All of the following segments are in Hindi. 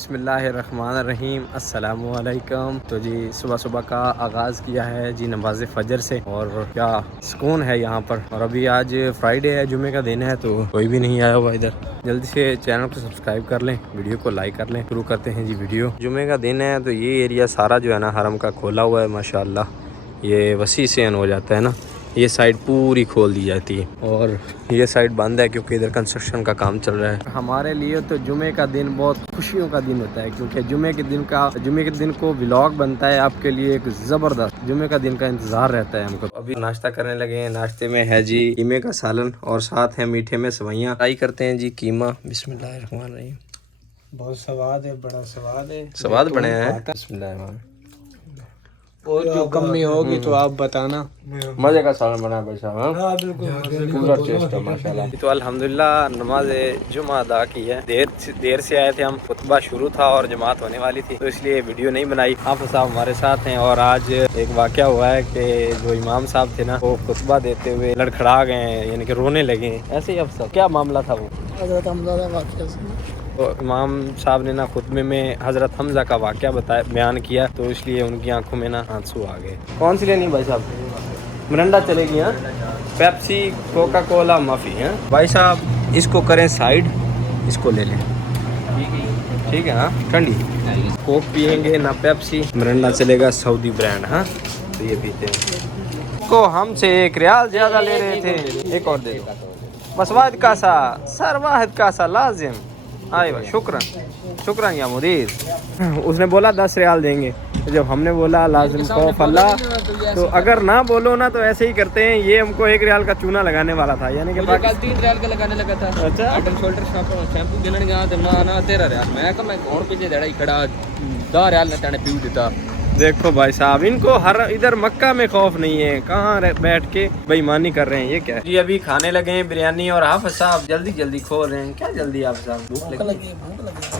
बिस्मिल्लाहिर्रहमानिर्रहीम अस्सलामुअलैकुम। तो जी सुबह सुबह का आगाज़ किया है जी नमाज फ़जर से, और क्या सुकून है यहाँ पर। और अभी आज फ्राइडे है, जुमे का दिन है, तो कोई भी नहीं आया हुआ इधर। जल्दी से चैनल को सब्सक्राइब कर लें, वीडियो को लाइक कर लें। शुरू करते हैं जी वीडियो। जुमे का दिन है तो ये एरिया सारा जो है ना हरम का खोला हुआ है माशाल्लाह। ये वसी से हो जाता है ना, ये साइड पूरी खोल दी जाती है और ये साइड बंद है क्योंकि इधर कंस्ट्रक्शन का काम चल रहा है। हमारे लिए तो जुमे का दिन बहुत खुशियों का दिन होता है, क्योंकि जुमे के दिन को व्लॉग बनता है आपके लिए एक ज़बरदस्त। जुमे का दिन का इंतज़ार रहता है हमको। अभी नाश्ता करने लगे हैं। नाश्ते में है जी कीमे का सालन और साथ है मीठे में सवैयाँ। ट्राई करते हैं जी कीमा। बिस्मिल्लाहिर्रहमानिर्रहीम। बहुत स्वाद है, बड़ा स्वाद है। स्वाद बने हैं। बिस्मिल्लाहिर्रहमानिर्रहीम। और जो कमी होगी तो आप बताना। मजे का सालन बना भाई साहब। हाँ बिल्कुल पूरा टेस्ट है माशाल्लाह। तो अल्हम्दुलिल्लाह नमाज जुमा अदा की है। देर से आए थे हम, खुतबा शुरू था और जमात होने वाली थी, तो इसलिए वीडियो नहीं बनाई। हाफिज़ साहब हमारे साथ हैं और आज एक वाक़या हुआ है कि जो इमाम साहब थे ना, वो खुतबा देते हुए लड़खड़ा गए हैं, यानी कि रोने लगे। ऐसे ही अफसर क्या मामला था वो? हज़रत हमज़ा का वाक़या सुनो। तो इमाम साहब ने ना खुतबे में हज़रत हमज़ा का वाक़या बयान किया, तो इसलिए उनकी आंखों में ना आंसू आ गए। कौन सी लेनी भाई साहब? मिरिंडा चलेगी। हाँ, पेप्सी, कोका कोला, माफ़ी। हैं भाई साहब, इसको करें साइड, इसको ले लें। ठीक है। हाँ, ठंडी कोक पियेंगे ना पेप्सी। मिरिंडा चलेगा, सऊदी ब्रांड। हाँ, तो ये पीते हैं। को हमसे 1 रियाल ज़्यादा ले रहे थे, एक और दे दो बस। वाहिद का सा सर, वाहिद का सा लाजिम। आए भाई, शुक्रान या मुदीर। उसने बोला 10 रियाल देंगे, तो जब हमने बोला लाजिम खौफ अल्लाह, तो अगर ना बोलो ना तो ऐसे ही करते हैं। ये हमको 1 रियाल का चूना लगाने वाला था, यानी कि 3 रियाल का लगाने लगा था। अच्छा, हेड एंड शोल्डर शैम्पू गिनने गया तो ना 13 रियाल। मैं कहा मैं कौन पीछे दड़ा ही खड़ा 10 रियाल ने पीऊ देता। देखो भाई साहब, इनको हर इधर मक्का में खौफ नहीं है, कहाँ बैठ के बेईमानी कर रहे हैं। ये क्या है जी? अभी खाने लगे हैं बिरयानी, और हाफिज़ साहब जल्दी खोल रहे हैं। क्या जल्दी हाफिज़ साहब?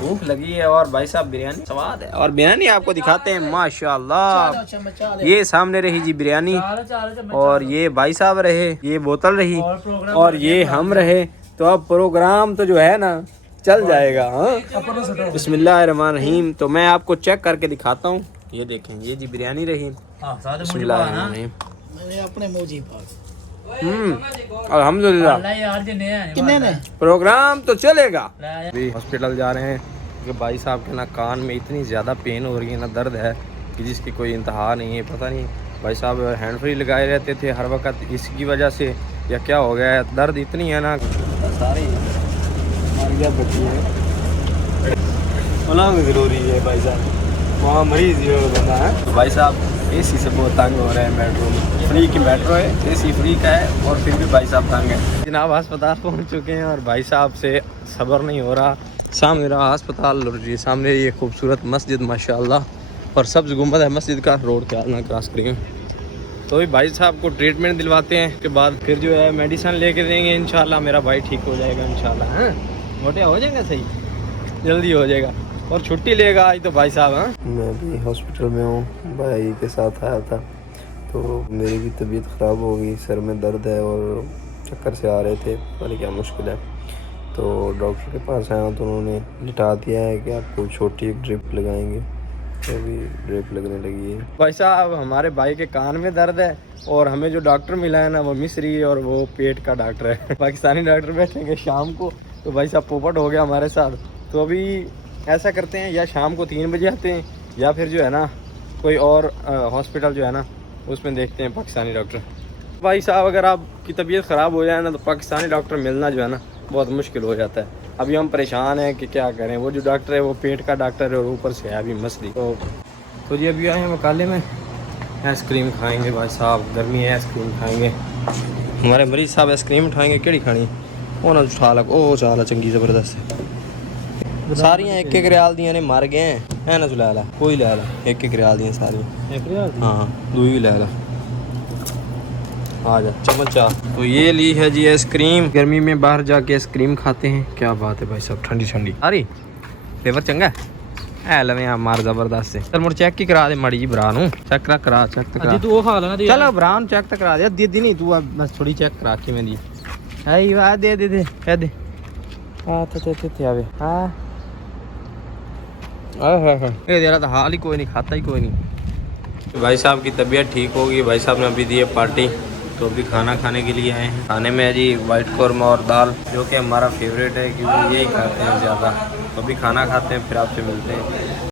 भूख लगी है और भाई साहब बिरयानी स्वाद है। और बिरयानी आपको दिखाते हैं माशाल्लाह। ये सामने रही जी बिरयानी, और ये भाई साहब रहे, ये बोतल रही, और ये हम रहे। तो अब प्रोग्राम तो जो है ना चल जाएगा। हाँ, बिस्मिल्लाहिर्रहमानिर्रहीम। तो मैं आपको चेक करके दिखाता हूँ। ये देखें, ये जी बिरयानी रही। बिस्मिल्लाहिर्रहमानिर्रहीम। अल्हम्दुलिल्लाह। प्रोग्राम तो चलेगा। हॉस्पिटल जा रहे हैं क्योंकि भाई साहब के ना कान में इतनी ज़्यादा पेन हो रही है ना, दर्द है कि जिसकी कोई इंतहा नहीं है। पता नहीं भाई साहब हैंड फ्री लगाए रहते थे हर वक्त, इसकी वजह से या क्या हो गया है, दर्द इतनी है ना सारी बची है। ज़रूरी है भाई साहब, वहाँ मरीज बंदा है। तो भाई साहब एसी से बहुत तंग हो रहे हैं। मेट्रो में फ्री की मेट्रो है, एसी फ्री का है, और फिर भी भाई साहब तंग है। जनाब अस्पताल पहुँच चुके हैं और भाई साहब से सब्र नहीं हो रहा। सामने रहा अस्पताल और जी सामने ये खूबसूरत मस्जिद माशाल्लाह, और सब्ज़ गुंबद है मस्जिद का। रोड के ना क्रॉस करेंगे तो भी भाई साहब को ट्रीटमेंट दिलवाते हैं, उसके बाद फिर जो है मेडिसिन लेके देंगे। इंशाल्लाह मेरा भाई ठीक हो जाएगा इंशाल्लाह। हाँ, मोटे हो जाएगा, सही जल्दी हो जाएगा और छुट्टी लेगा आज तो भाई साहब। हाँ, मैं भी हॉस्पिटल में हूँ, भाई के साथ आया था, तो मेरी भी तबीयत ख़राब हो गई, सर में दर्द है और चक्कर से आ रहे थे, पता क्या मुश्किल है। तो डॉक्टर के पास आया तो उन्होंने लिटा दिया है कि आपको छोटी एक ड्रिप लगाएंगे, तो अभी ड्रिप लगने लगी है। भाई साहब हमारे भाई के कान में दर्द है, और हमें जो डॉक्टर मिला है ना वो मिस्री, और वो पेट का डॉक्टर है। पाकिस्तानी डॉक्टर बैठेंगे शाम को, तो भाई साहब पोपट हो गया हमारे साथ। तो अभी ऐसा करते हैं, या शाम को 3 बजे आते हैं, या फिर जो है ना कोई और हॉस्पिटल जो है ना उसमें देखते हैं पाकिस्तानी डॉक्टर। भाई साहब अगर आपकी तबीयत ख़राब हो जाए ना, तो पाकिस्तानी डॉक्टर मिलना जो है ना बहुत मुश्किल हो जाता है। अभी हम परेशान हैं कि क्या करें। वो जो डॉक्टर है वो पेट का डॉक्टर है, और ऊपर से है अभी मसली। तो जी अभी आए हैं मकाले में, आइसक्रीम खाएँगे भाई साहब, गर्मी है, आइसक्रीम खाएँगे। हमारे मरीज साहब आइसक्रीम उठाएँगे, केड़ी खानी वो ना उठा लग, ओ चाल चंगी ज़बरदस्त है। सारियां 1-1 रियाल दियां ने, मर गए हैं ना। लै ला कोई लै ला, 1-1 रियाल दियां सारियां। हाँ, दूई भी लै ला, आ जा चमचा। तो ये ली है जी आइसक्रीम। गर्मी में बाहर जाके आइसक्रीम खाते हैं, क्या बात है भाई साहब, ठंडी ठंडी। अरे फ्लेवर चंगा है लवे यार, मार जबरदस्त है। चल मुझे चेक ही करा दे माड़ी जी भरा नूं, चेक करा तू खा लेना। चल भरा नूं चेक करा दे, दीदी नहीं तू बस थोड़ी चेक करा के मैं दी आई वाह दे दे दे कह दे। हाँ तो आवे। हाँ ये तेरा तो हाल ही कोई नहीं, खाता ही कोई नहीं। भाई साहब की तबीयत ठीक होगी, भाई साहब ने अभी दी है पार्टी, तो अभी खाना खाने के लिए आए हैं। खाने में है जी वाइट कौरमा और दाल, जो कि हमारा फेवरेट है क्योंकि यही खाते हैं ज़्यादा। तो अभी खाना खाते हैं, फिर आपसे मिलते हैं।